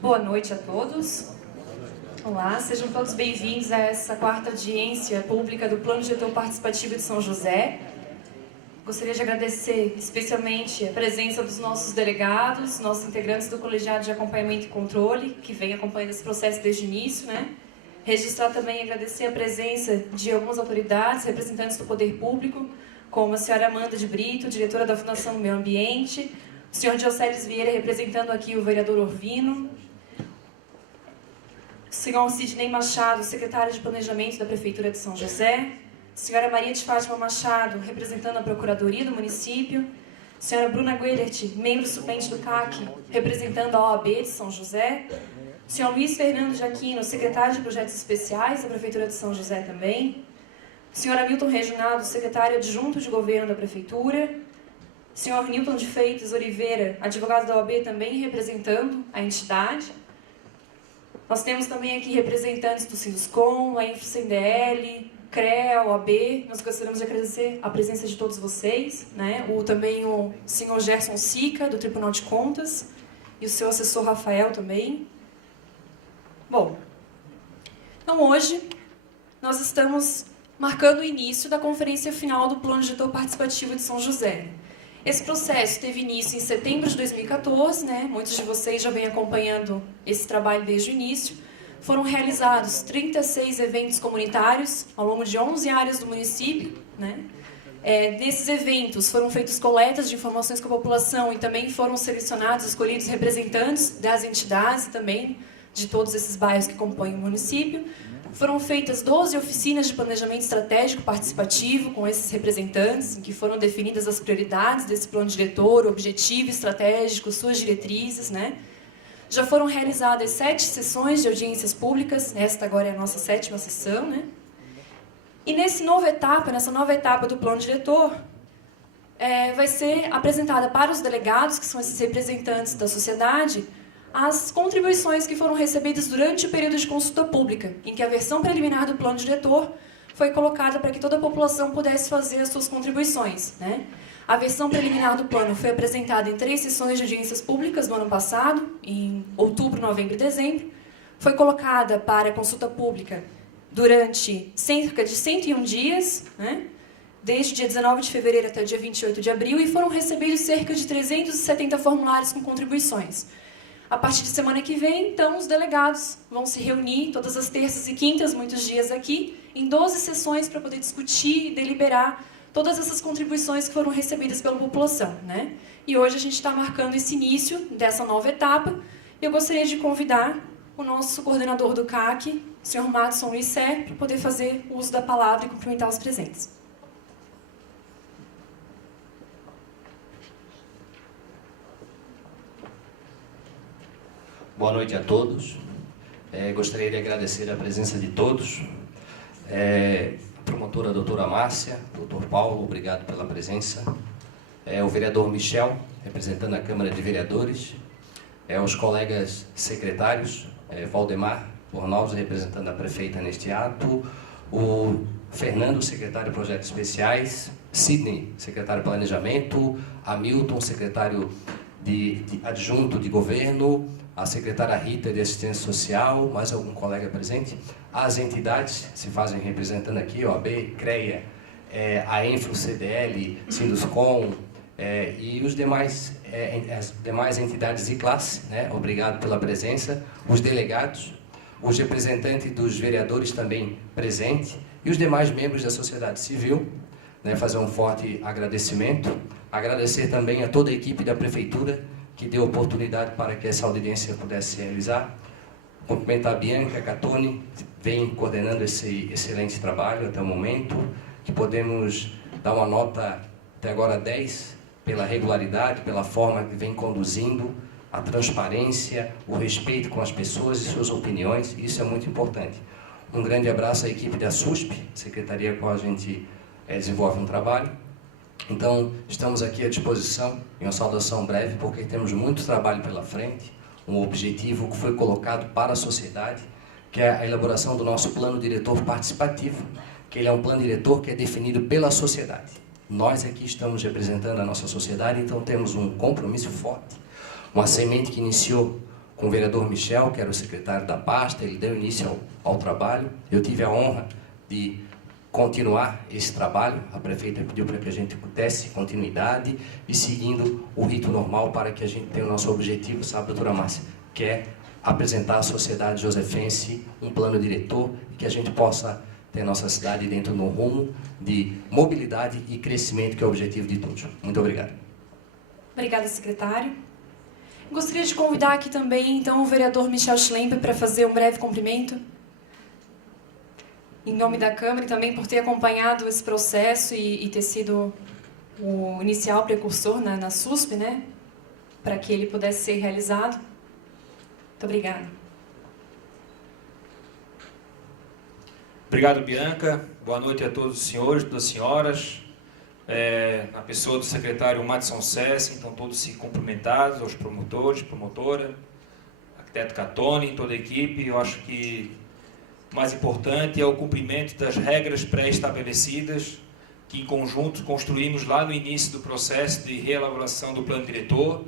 Boa noite a todos. Olá, sejam todos bem-vindos a essa quarta audiência pública do Plano Diretor Participativo de São José. Gostaria de agradecer especialmente a presença dos nossos delegados, nossos integrantes do Colegiado de Acompanhamento e Controle, que vem acompanhando esse processo desde o início, Registrar também e agradecer a presença de algumas autoridades, representantes do Poder Público, como a senhora Amanda de Brito, diretora da Fundação do Meio Ambiente, o senhor Dioceles Vieira, representando aqui o vereador Orvino, o senhor Sidney Machado, secretário de Planejamento da Prefeitura de São José, a senhora Maria de Fátima Machado, representando a Procuradoria do município, a senhora Bruna Guelert, membro suplente do CAC, representando a OAB de São José, o senhor Luiz Fernando de Aquino, secretário de Projetos Especiais da Prefeitura de São José também, o senhor Hamilton Reginaldo, secretário adjunto de Governo da Prefeitura, o senhor Nilton de Freitas Oliveira, advogado da OAB também representando a entidade. Nós temos também aqui representantes do Sinduscom, a InfoCNDL, CREA, OAB. Nós gostaríamos de agradecer a presença de todos vocês, também o senhor Gerson Sica, do Tribunal de Contas, e o seu assessor Rafael também. Bom, então hoje nós estamos marcando o início da conferência final do Plano Diretor Participativo de São José. Esse processo teve início em setembro de 2014, Muitos de vocês já vêm acompanhando esse trabalho desde o início. Foram realizados 36 eventos comunitários ao longo de 11 áreas do município, Desses eventos foram feitas coletas de informações com a população e também foram selecionados, escolhidos representantes das entidades também de todos esses bairros que compõem o município. Foram feitas 12 oficinas de planejamento estratégico participativo com esses representantes, em que foram definidas as prioridades desse plano diretor, o objetivo estratégico, suas diretrizes, Já foram realizadas 7 sessões de audiências públicas, esta agora é a nossa 7ª sessão, E nessa nova etapa do plano diretor, vai ser apresentada para os delegados, que são esses representantes da sociedade, as contribuições que foram recebidas durante o período de consulta pública, em que a versão preliminar do plano diretor foi colocada para que toda a população pudesse fazer as suas contribuições. A versão preliminar do plano foi apresentada em 3 sessões de audiências públicas no ano passado, em outubro, novembro e dezembro. Foi colocada para consulta pública durante cerca de 101 dias, desde o dia 19 de fevereiro até o dia 28 de abril, e foram recebidos cerca de 370 formulários com contribuições. A partir de semana que vem, então, os delegados vão se reunir todas as terças e quintas, muitos dias aqui, em 12 sessões para poder discutir e deliberar todas essas contribuições que foram recebidas pela população. E hoje a gente está marcando esse início dessa nova etapa. Eu gostaria de convidar o nosso coordenador do CAC, o senhor Madison Luiz Serra, para poder fazer uso da palavra e cumprimentar os presentes. Boa noite a todos. Gostaria de agradecer a presença de todos. A promotora a doutora Márcia, doutor Paulo, obrigado pela presença. O vereador Michel, representando a Câmara de Vereadores. Os colegas secretários, Valdemar Bornalves, representando a prefeita neste ato. O Fernando, secretário de Projetos Especiais. Sidney, secretário de Planejamento. Hamilton, secretário adjunto de Governo. A secretária Rita de Assistência Social, mais algum colega presente, as entidades se fazem representando aqui, OAB, CREA, a InfoCDL, Sinduscom e os demais, as demais entidades de classe, Obrigado pela presença, os delegados, os representantes dos vereadores também presentes e os demais membros da sociedade civil, fazer um forte agradecimento, agradecer também a toda a equipe da Prefeitura, que deu oportunidade para que essa audiência pudesse se realizar. Cumprimentar a Bianca Catone, vem coordenando esse excelente trabalho até o momento, que podemos dar uma nota até agora 10, pela regularidade, pela forma que vem conduzindo, a transparência, o respeito com as pessoas e suas opiniões, isso é muito importante. Um grande abraço à equipe da SUSP, secretaria com a gente desenvolve um trabalho. Então, estamos aqui à disposição, em uma saudação breve, porque temos muito trabalho pela frente, um objetivo que foi colocado para a sociedade, que é a elaboração do nosso plano diretor participativo, que ele é um plano diretor que é definido pela sociedade. Nós aqui estamos representando a nossa sociedade, então temos um compromisso forte uma semente que iniciou com o vereador Michel, que era o secretário da pasta. Ele deu início ao trabalho. Eu tive a honra de continuar esse trabalho. A prefeita pediu para que a gente desse continuidade e seguindo o rito normal para que a gente tenha o nosso objetivo, sabe, doutora Márcia, que é apresentar à sociedade josefense um plano diretor e que a gente possa ter a nossa cidade dentro de um rumo de mobilidade e crescimento, que é o objetivo de todos. Muito obrigado. Obrigada, secretário. Gostaria de convidar aqui também, então, o vereador Michel Schlemper para fazer um breve cumprimento. Em nome da Câmara e também por ter acompanhado esse processo e ter sido o inicial precursor na SUSP, né? Para que ele pudesse ser realizado. Muito obrigada. Obrigado, Bianca. Boa noite a todos os senhores, todas as senhoras. Na pessoa do secretário Madson Sessi, então todos se cumprimentados, aos promotores, promotora, arquiteto Catone, toda a equipe. Eu acho que o mais importante é o cumprimento das regras pré-estabelecidas que em conjunto construímos lá no início do processo de reelaboração do plano diretor.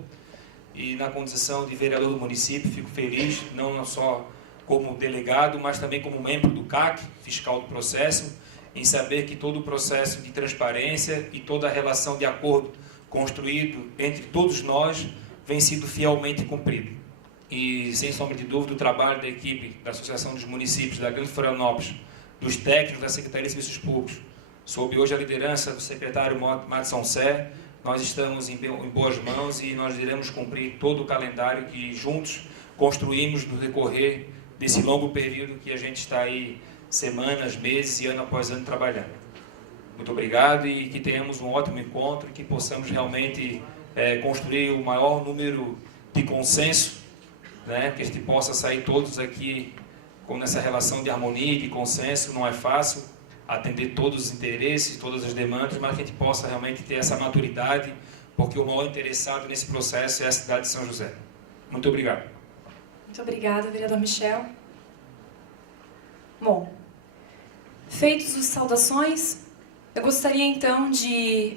E na condição de vereador do município, fico feliz, não só como delegado, mas também como membro do CAC, fiscal do processo, em saber que todo o processo de transparência e toda a relação de acordo construído entre todos nós vem sido fielmente cumprido. E, sem sombra de dúvida, o trabalho da equipe da Associação dos Municípios da Grande Florianópolis, dos técnicos da Secretaria de Serviços Públicos, sob hoje a liderança do secretário Madson Sé, nós estamos em boas mãos e nós iremos cumprir todo o calendário que juntos construímos no decorrer desse longo período que a gente está aí semanas, meses e ano após ano trabalhando. Muito obrigado e que tenhamos um ótimo encontro e que possamos realmente construir o maior número de consenso, né? Que a gente possa sair todos aqui com nessa relação de harmonia e de consenso. Não é fácil atender todos os interesses, todas as demandas, mas que a gente possa realmente ter essa maturidade, porque o maior interessado nesse processo é a cidade de São José. Muito obrigado. Muito obrigada, vereador Michel. Bom, feitos as saudações, eu gostaria então de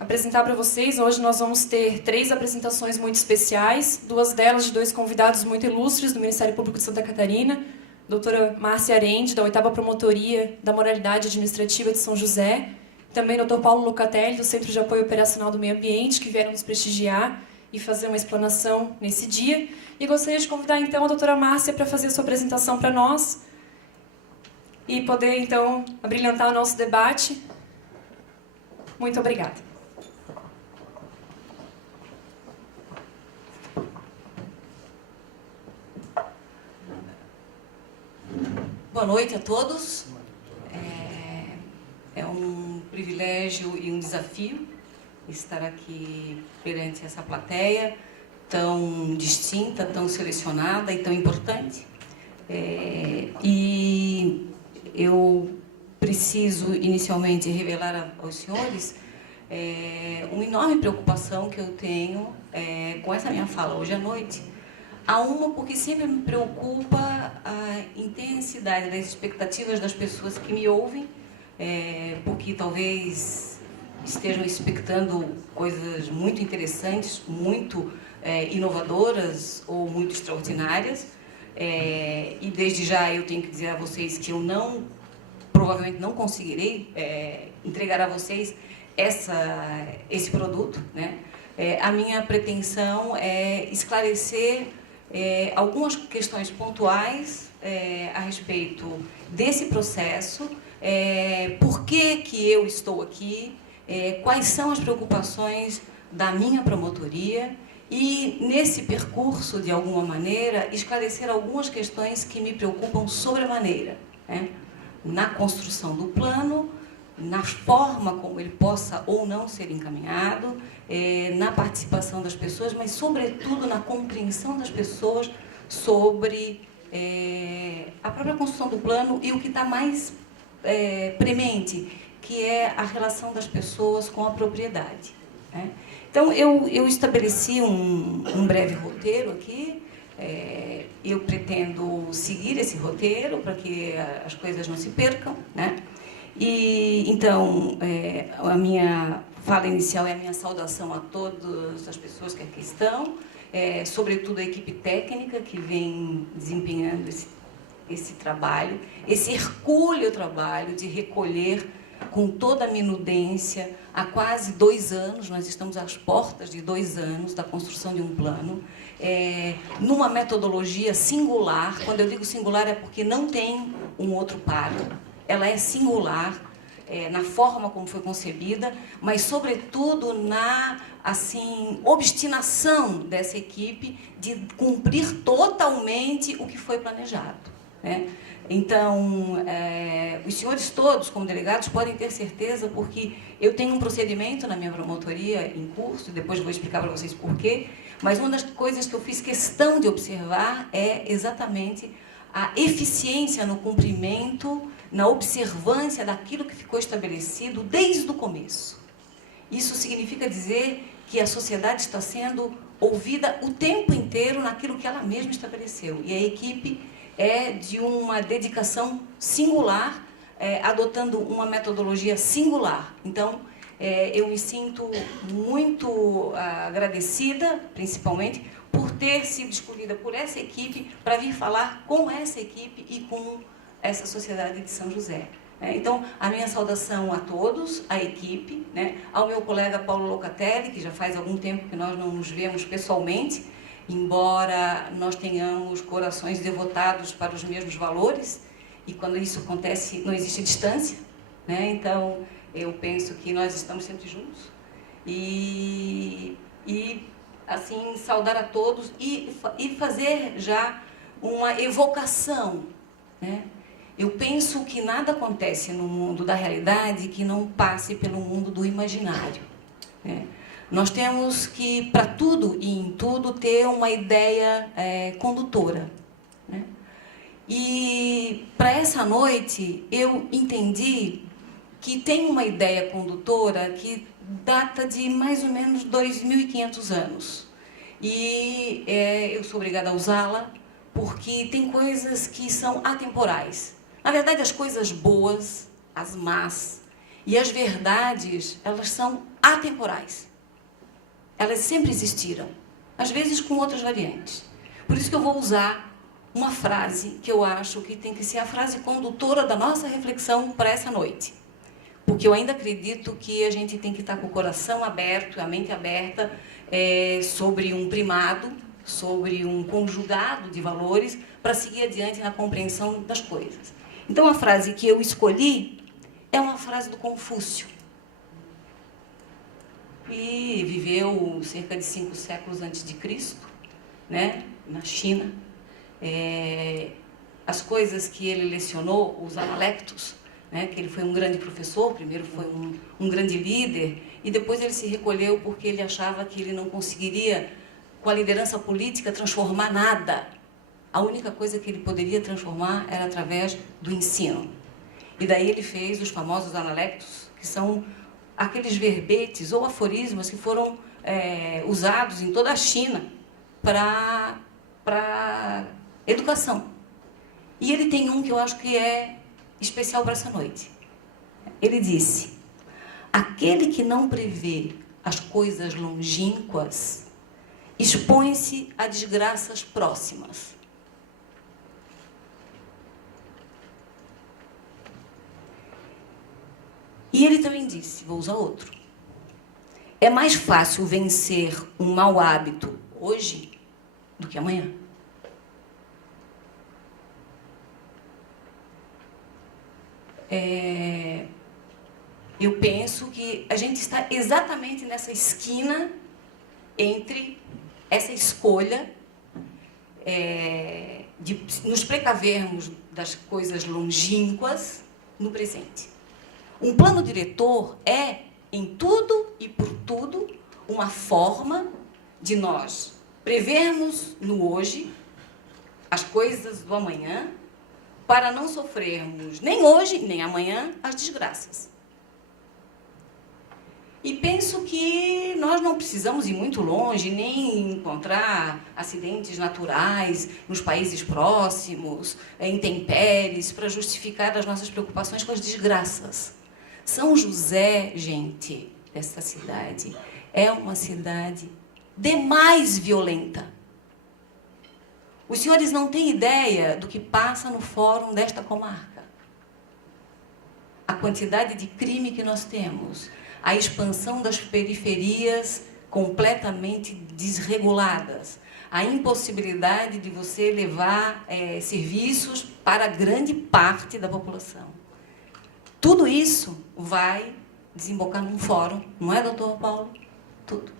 apresentar para vocês. Hoje nós vamos ter 3 apresentações muito especiais, 2 delas de 2 convidados muito ilustres do Ministério Público de Santa Catarina, doutora Márcia Arende, da 8ª Promotoria da Moralidade Administrativa de São José, também doutor Paulo Lucatelli, do Centro de Apoio Operacional do Meio Ambiente, que vieram nos prestigiar e fazer uma explanação nesse dia. E gostaria de convidar então a doutora Márcia para fazer a sua apresentação para nós e poder então abrilhantar o nosso debate. Muito obrigada. Boa noite a todos. É um privilégio e um desafio estar aqui perante essa plateia tão distinta, tão selecionada e tão importante. E eu preciso inicialmente revelar aos senhores uma enorme preocupação que eu tenho com essa minha fala hoje à noite. Há uma porque sempre me preocupa a intensidade das expectativas das pessoas que me ouvem, porque talvez estejam expectando coisas muito interessantes, muito inovadoras ou muito extraordinárias. E desde já eu tenho que dizer a vocês que eu provavelmente não conseguirei entregar a vocês esse produto, né? A minha pretensão é esclarecer algumas questões pontuais a respeito desse processo, por que eu estou aqui, quais são as preocupações da minha promotoria e, nesse percurso, de alguma maneira, esclarecer algumas questões que me preocupam sobremaneira, né? Na construção do plano, na forma como ele possa ou não ser encaminhado, na participação das pessoas, mas, sobretudo, na compreensão das pessoas sobre a própria construção do plano e o que está mais premente, que é a relação das pessoas com a propriedade, né? Então, eu estabeleci um breve roteiro aqui. Eu pretendo seguir esse roteiro para que as coisas não se percam, né? E, então, a minha fala inicial é a minha saudação a todas as pessoas que aqui estão. sobretudo a equipe técnica que vem desempenhando esse trabalho, esse hercúleo trabalho de recolher com toda a minudência, há quase 2 anos, nós estamos às portas de 2 anos da construção de um plano, numa metodologia singular. Quando eu digo singular é porque não tem um outro par, ela é singular na forma como foi concebida, mas sobretudo na obstinação dessa equipe de cumprir totalmente o que foi planejado, né? Então, os senhores todos, como delegados, podem ter certeza, porque eu tenho um procedimento na minha promotoria em curso, depois vou explicar para vocês por quê, mas uma das coisas que eu fiz questão de observar é exatamente a eficiência no cumprimento, na observância daquilo que ficou estabelecido desde o começo. Isso significa dizer que a sociedade está sendo ouvida o tempo inteiro naquilo que ela mesma estabeleceu, e a equipe é de uma dedicação singular, adotando uma metodologia singular. Então, eu me sinto muito agradecida, principalmente, por ter sido escolhida por essa equipe para vir falar com essa equipe e com essa sociedade de São José. Então, a minha saudação a todos, à equipe, né, ao meu colega Paulo Locatelli, que já faz algum tempo que nós não nos vemos pessoalmente, embora nós tenhamos corações devotados para os mesmos valores, e quando isso acontece não existe distância, né? Então eu penso que nós estamos sempre juntos, e assim, saudar a todos e fazer já uma evocação, né? Eu penso que nada acontece no mundo da realidade que não passe pelo mundo do imaginário, né? Nós temos que, para tudo e em tudo, ter uma ideia condutora, né? E para essa noite eu entendi que tem uma ideia condutora que data de mais ou menos 2.500 anos. E eu sou obrigada a usá-la porque tem coisas que são atemporais. Na verdade, as coisas boas, as más e as verdades, elas são atemporais. Elas sempre existiram, às vezes com outras variantes. Por isso que eu vou usar uma frase que eu acho que tem que ser a frase condutora da nossa reflexão para essa noite. Porque eu ainda acredito que a gente tem que estar com o coração aberto, a mente aberta, sobre um primado, sobre um conjugado de valores, para seguir adiante na compreensão das coisas. Então, a frase que eu escolhi é uma frase do Confúcio, e viveu cerca de 5 séculos antes de Cristo, né, na China. As coisas que ele lecionou, os analectos, né, que ele foi um grande professor, primeiro foi um grande líder, e depois ele se recolheu porque ele achava que ele não conseguiria, com a liderança política, transformar nada. A única coisa que ele poderia transformar era através do ensino. E daí ele fez os famosos analectos, que são aqueles verbetes ou aforismos que foram usados em toda a China para educação. E ele tem um que eu acho que é especial para essa noite. Ele disse: aquele que não prevê as coisas longínquas expõe-se a desgraças próximas. E ele também disse, vou usar outro: é mais fácil vencer um mau hábito hoje do que amanhã. Eu penso que a gente está exatamente nessa esquina entre essa escolha de nos precavermos das coisas longínquas no presente. Um plano diretor é, em tudo e por tudo, uma forma de nós prevermos no hoje as coisas do amanhã, para não sofrermos nem hoje, nem amanhã, as desgraças. E penso que nós não precisamos ir muito longe, nem encontrar acidentes naturais nos países próximos, intempéries, para justificar as nossas preocupações com as desgraças. São José, gente, essa cidade, é uma cidade demais violenta. Os senhores não têm ideia do que passa no fórum desta comarca. A quantidade de crime que nós temos, a expansão das periferias completamente desreguladas, a impossibilidade de você levar serviços para grande parte da população. Tudo isso vai desembocar num fórum, não é, doutor Paulo? Tudo.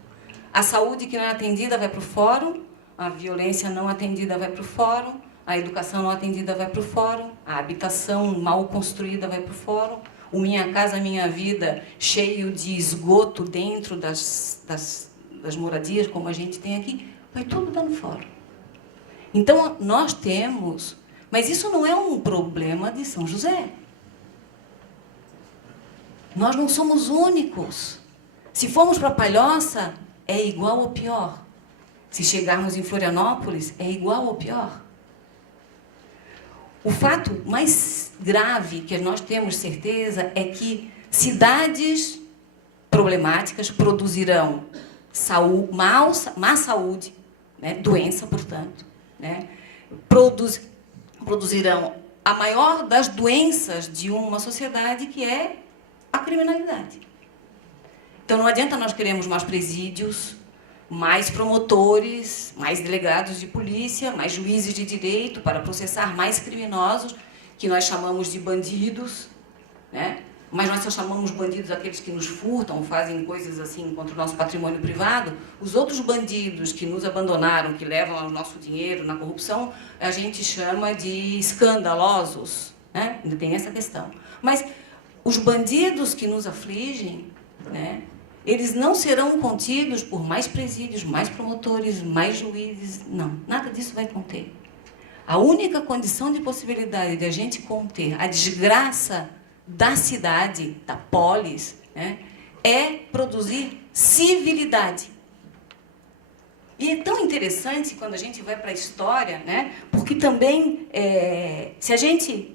A saúde que não é atendida vai para o fórum, a violência não atendida vai para o fórum, a educação não atendida vai para o fórum, a habitação mal construída vai para o fórum, o Minha Casa Minha Vida cheio de esgoto dentro das moradias, como a gente tem aqui, vai tudo dar no fórum. Então, nós temos... Mas isso não é um problema de São José. Nós não somos únicos. Se formos para Palhoça, é igual ou pior. Se chegarmos em Florianópolis, é igual ou pior. O fato mais grave que nós temos certeza é que cidades problemáticas produzirão má saúde, né, doença, portanto, né, produzirão a maior das doenças de uma sociedade, que é a criminalidade. Então, não adianta nós queremos mais presídios, mais promotores, mais delegados de polícia, mais juízes de direito para processar mais criminosos, que nós chamamos de bandidos, né? Mas nós só chamamos bandidos aqueles que nos furtam, fazem coisas assim contra o nosso patrimônio privado. Os outros bandidos que nos abandonaram, que levam o nosso dinheiro na corrupção, a gente chama de escandalosos, né? Ainda tem essa questão. Mas os bandidos que nos afligem, né, eles não serão contidos por mais presídios, mais promotores, mais juízes. Não, nada disso vai conter. A única condição de possibilidade de a gente conter a desgraça da cidade, da polis, né, é produzir civilidade. E é tão interessante quando a gente vai para a história, né, porque também, se a gente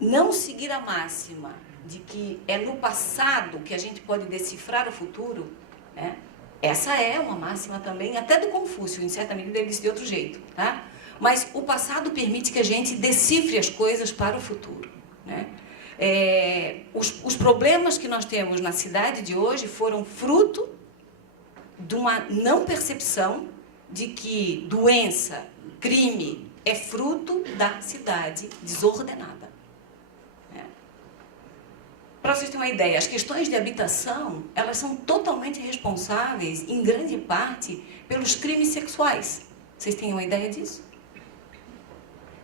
não seguir a máxima de que é no passado que a gente pode decifrar o futuro, né, essa é uma máxima também, até do Confúcio, em certa medida ele disse de outro jeito, tá? Mas o passado permite que a gente decifre as coisas para o futuro, né? Os problemas que nós temos na cidade de hoje foram fruto de uma não percepção de que doença, crime, é fruto da cidade desordenada. Para vocês terem uma ideia, as questões de habitação, elas são totalmente responsáveis, em grande parte, pelos crimes sexuais. Vocês têm uma ideia disso?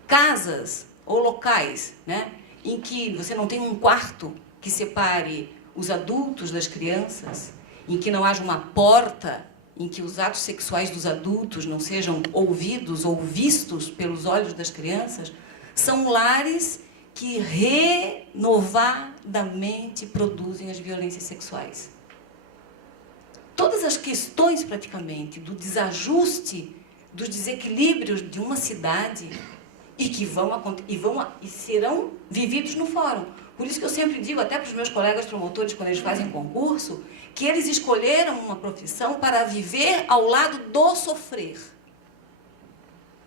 Casas ou locais, né, em que você não tem um quarto que separe os adultos das crianças, em que não haja uma porta em que os atos sexuais dos adultos não sejam ouvidos ou vistos pelos olhos das crianças, são lares que renovadamente produzem as violências sexuais. Todas as questões, praticamente, do desajuste, dos desequilíbrios de uma cidade e que serão vividos no fórum. Por isso que eu sempre digo, até para os meus colegas promotores, quando eles fazem concurso, que eles escolheram uma profissão para viver ao lado do sofrer.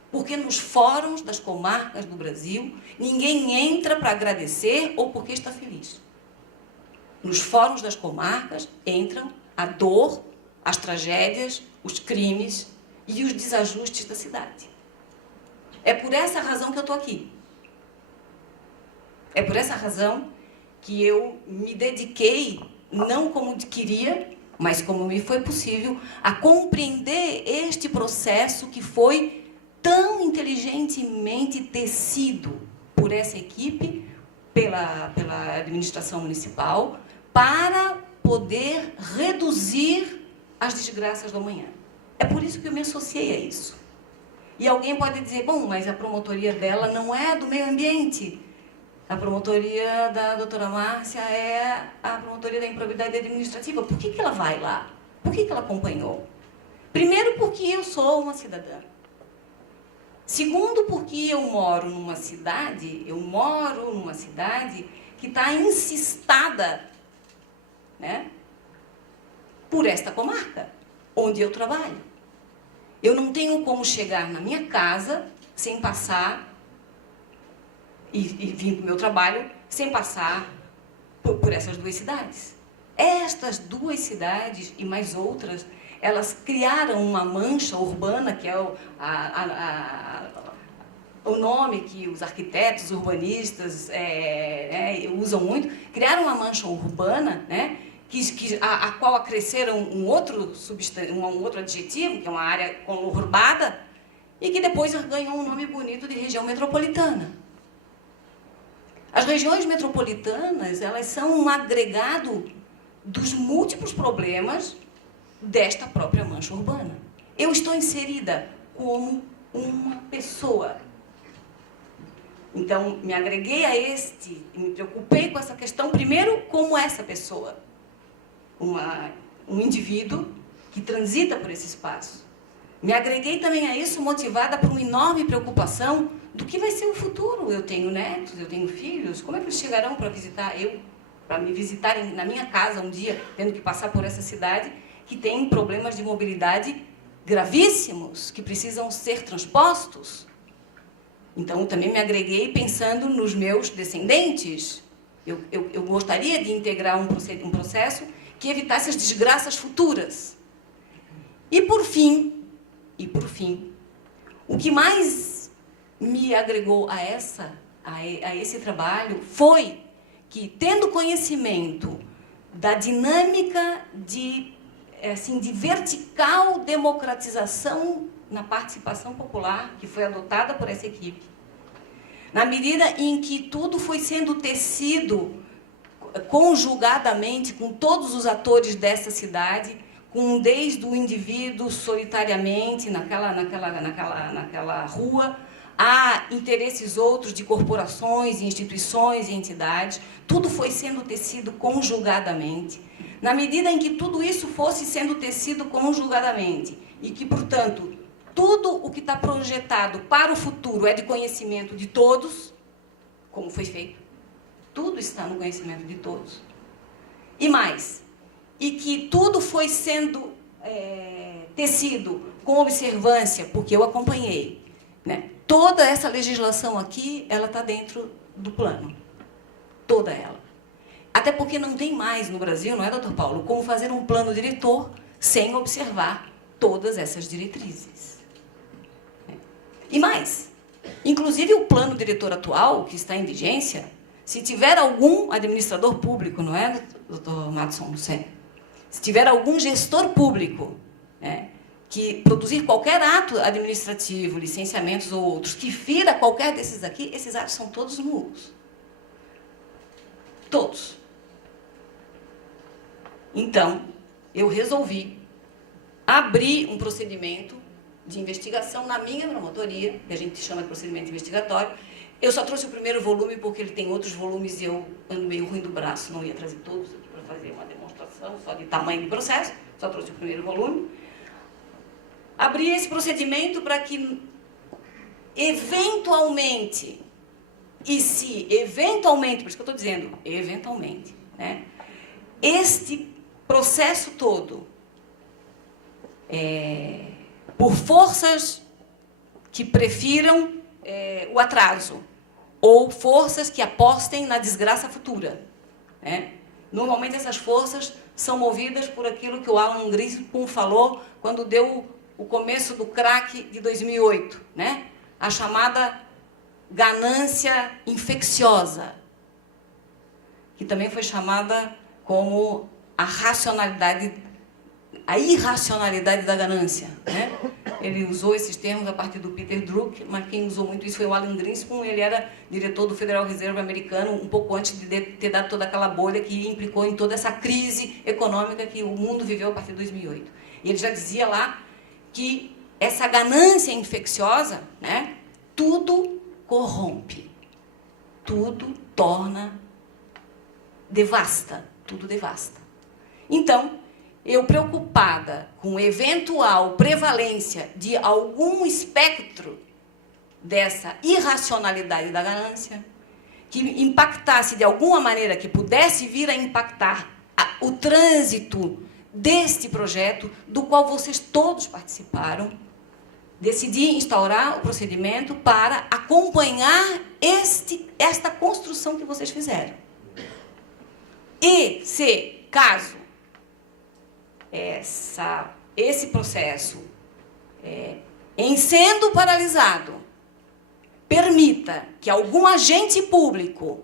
Porque nos fóruns das comarcas do Brasil, ninguém entra para agradecer ou porque está feliz. Nos fóruns das comarcas entram a dor, as tragédias, os crimes e os desajustes da cidade. É por essa razão que eu estou aqui. É por essa razão que eu me dediquei, não como queria, mas como me foi possível, a compreender este processo que foi tão inteligentemente tecido por essa equipe, pela administração municipal, para poder reduzir as desgraças do amanhã. É por isso que eu me associei a isso. E alguém pode dizer, bom, mas a promotoria dela não é do meio ambiente. A promotoria da doutora Márcia é a promotoria da improbidade administrativa. Por que ela vai lá? Por que ela acompanhou? Primeiro, porque eu sou uma cidadã. Segundo, porque eu moro numa cidade que está insistada, né, por esta comarca. onde eu trabalho. Eu não tenho como chegar na minha casa sem passar e vir para o meu trabalho sem passar por essas duas cidades. Estas duas cidades e mais outras, elas criaram uma mancha urbana, que é o nome que os arquitetos, urbanistas usam muito, criaram uma mancha urbana, né, a qual acresceram um outro adjetivo, que é uma área conurbada, e que depois ganhou um nome bonito de região metropolitana. As regiões metropolitanas, elas são um agregado dos múltiplos problemas desta própria mancha urbana. Eu estou inserida como uma pessoa. Então, me agreguei a me preocupei com essa questão, primeiro, como essa pessoa. Um indivíduo que transita por esse espaço. Me agreguei também a isso motivada por uma enorme preocupação do que vai ser o futuro. Eu tenho netos, eu tenho filhos, como é que eles chegarão para me visitarem na minha casa um dia, tendo que passar por essa cidade, que tem problemas de mobilidade gravíssimos, que precisam ser transpostos. Então, eu também me agreguei pensando nos meus descendentes. Eu gostaria de integrar um processo que evitasse as desgraças futuras. E por fim, o que mais me agregou a esse trabalho foi que, tendo conhecimento da dinâmica de vertical democratização na participação popular que foi adotada por essa equipe, na medida em que tudo foi sendo tecido conjugadamente com todos os atores dessa cidade, desde o indivíduo solitariamente naquela rua, a interesses outros de corporações, instituições e entidades, tudo foi sendo tecido conjugadamente. Na medida em que tudo isso fosse sendo tecido conjugadamente e que, portanto, tudo o que está projetado para o futuro é de conhecimento de todos, como foi feito, tudo está no conhecimento de todos. E mais, e que tudo foi sendo tecido com observância, porque eu acompanhei, né? Toda essa legislação aqui, ela está dentro do plano. Toda ela. Até porque não tem mais no Brasil, não é, doutor Paulo, como fazer um plano diretor sem observar todas essas diretrizes. E mais, inclusive o plano diretor atual, que está em vigência, se tiver algum administrador público, não é, doutor Madson? Se tiver algum gestor público, né, que produzir qualquer ato administrativo, licenciamentos ou outros, que fira qualquer desses aqui, esses atos são todos nulos. Todos. Então, eu resolvi abrir um procedimento de investigação na minha promotoria, que a gente chama de procedimento investigatório. Eu só trouxe o primeiro volume porque ele tem outros volumes e eu ando meio ruim do braço, não ia trazer todos aqui para fazer uma demonstração só de tamanho de processo, só trouxe o primeiro volume. Abri esse procedimento para que, eventualmente, por isso que eu estou dizendo, eventualmente, né, este processo todo, por forças que prefiram o atraso, ou forças que apostem na desgraça futura, né? Normalmente essas forças são movidas por aquilo que o Alan Greenspan falou quando deu o começo do crack de 2008, né? A chamada ganância infecciosa, que também foi chamada como a irracionalidade da ganância, né? Ele usou esses termos a partir do Peter Drucker, mas quem usou muito isso foi o Alan Greenspan. Ele era diretor do Federal Reserve americano um pouco antes de ter dado toda aquela bolha que implicou em toda essa crise econômica que o mundo viveu a partir de 2008. E ele já dizia lá que essa ganância infecciosa, né, tudo corrompe, tudo torna, devasta, tudo devasta. Então, eu preocupada com eventual prevalência de algum espectro dessa irracionalidade da ganância, que impactasse de alguma maneira, que pudesse vir a impactar o trânsito deste projeto, do qual vocês todos participaram, decidi instaurar o procedimento para acompanhar esta construção que vocês fizeram. E se, caso esse processo, em sendo paralisado, permita que algum agente público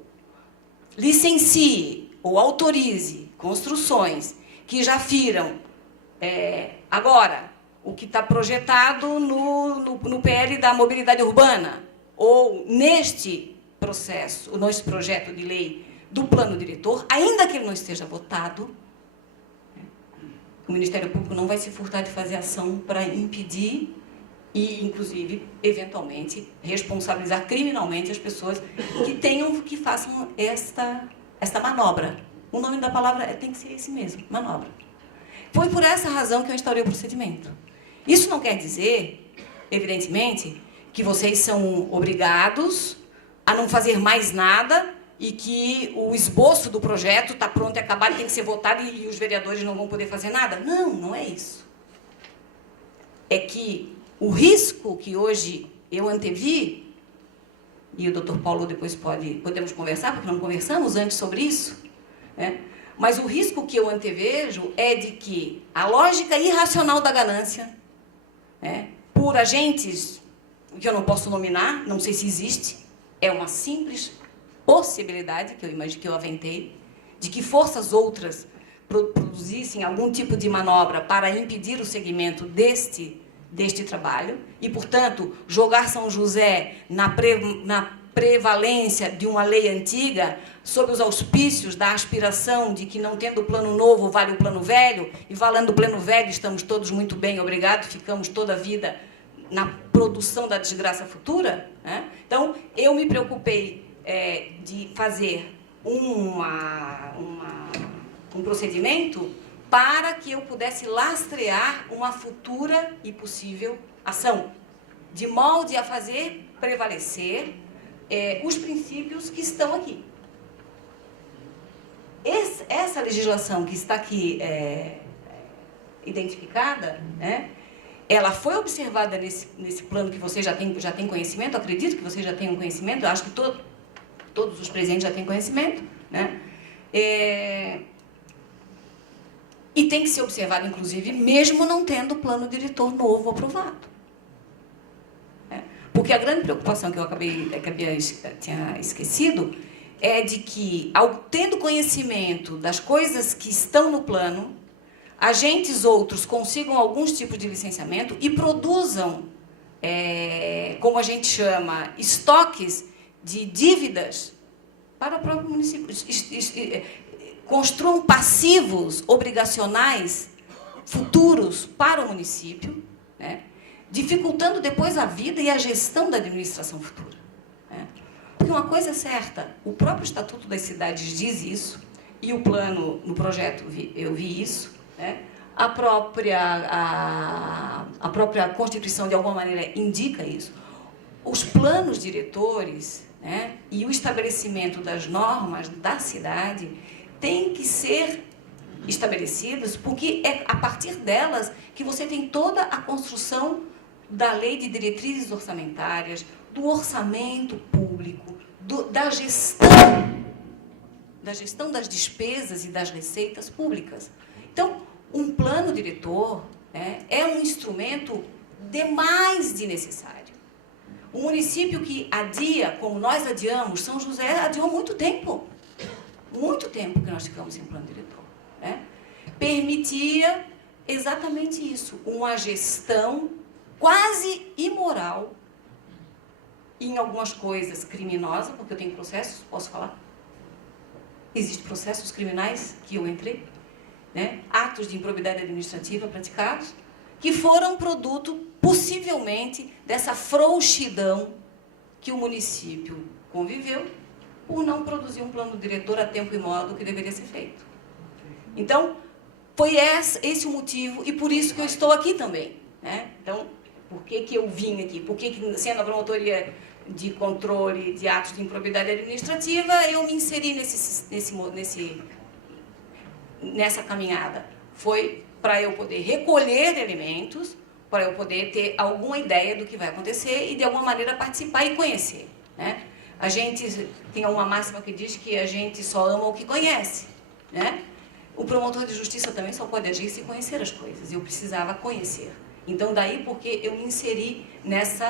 licencie ou autorize construções que já firam agora o que está projetado no PL da mobilidade urbana, ou neste processo, neste projeto de lei do plano diretor, ainda que ele não esteja votado, o Ministério Público não vai se furtar de fazer ação para impedir e, inclusive, eventualmente, responsabilizar criminalmente as pessoas que façam esta manobra. O nome da palavra tem que ser esse mesmo, manobra. Foi por essa razão que eu instaurei o procedimento. Isso não quer dizer, evidentemente, que vocês são obrigados a não fazer mais nada e que o esboço do projeto está pronto e acabado, tem que ser votado e os vereadores não vão poder fazer nada. Não, não é isso. É que o risco que hoje eu antevi, e o doutor Paulo depois podemos conversar, porque não conversamos antes sobre isso, né? Mas o risco que eu antevejo é de que a lógica irracional da ganância, né, por agentes que eu não posso nominar, não sei se existe, é uma simples possibilidade que eu imagino, que eu aventei, de que forças outras produzissem algum tipo de manobra para impedir o segmento deste trabalho e, portanto, jogar São José na prevalência de uma lei antiga, sob os auspícios da aspiração de que, não tendo plano novo, vale o plano velho, e valendo o plano velho, estamos todos muito bem, obrigado, ficamos toda a vida na produção da desgraça futura, né? Então, eu me preocupei de fazer um procedimento para que eu pudesse lastrear uma futura e possível ação, de molde a fazer prevalecer os princípios que estão aqui. Essa legislação que está aqui identificada, né, ela foi observada nesse plano que vocês já têm conhecimento, acredito que vocês já tenham conhecimento, eu acho que todos os presentes já têm conhecimento, né? E tem que ser observado, inclusive, mesmo não tendo plano diretor novo aprovado. Porque a grande preocupação que eu tinha esquecido é de que, tendo conhecimento das coisas que estão no plano, agentes outros consigam alguns tipos de licenciamento e produzam, como a gente chama, estoques de dívidas para o próprio município. Construam passivos obrigacionais futuros para o município, né, dificultando depois a vida e a gestão da administração futura. Né? Porque uma coisa é certa, o próprio Estatuto das Cidades diz isso, e o plano, no projeto, eu vi isso, né? A própria Constituição, de alguma maneira, indica isso. Os planos diretores, né, e o estabelecimento das normas da cidade têm que ser estabelecidos, porque é a partir delas que você tem toda a construção da lei de diretrizes orçamentárias, do orçamento público, da gestão das despesas e das receitas públicas. Então, um plano diretor, né, é um instrumento demais de necessário. Um município que adia, como nós adiamos, São José adiou muito tempo que nós ficamos sem plano diretor, né? Permitia exatamente isso, uma gestão quase imoral, em algumas coisas criminosa, porque eu tenho processos, posso falar? Existem processos criminais que eu entrei, né? Atos de improbidade administrativa praticados, que foram produto, possivelmente, dessa frouxidão que o município conviveu por não produzir um plano diretor a tempo e modo que deveria ser feito. Então, foi esse o motivo, e por isso que eu estou aqui também, né? Então, por que eu vim aqui? Por que, sendo a promotoria de controle de atos de improbidade administrativa, eu me inseri nessa caminhada? foi para eu poder recolher elementos, para eu poder ter alguma ideia do que vai acontecer e, de alguma maneira, participar e conhecer, né? A gente tem uma máxima que diz que a gente só ama o que conhece, né? O promotor de justiça também só pode agir se conhecer as coisas. Eu precisava conhecer. Então, daí porque eu me inseri nessa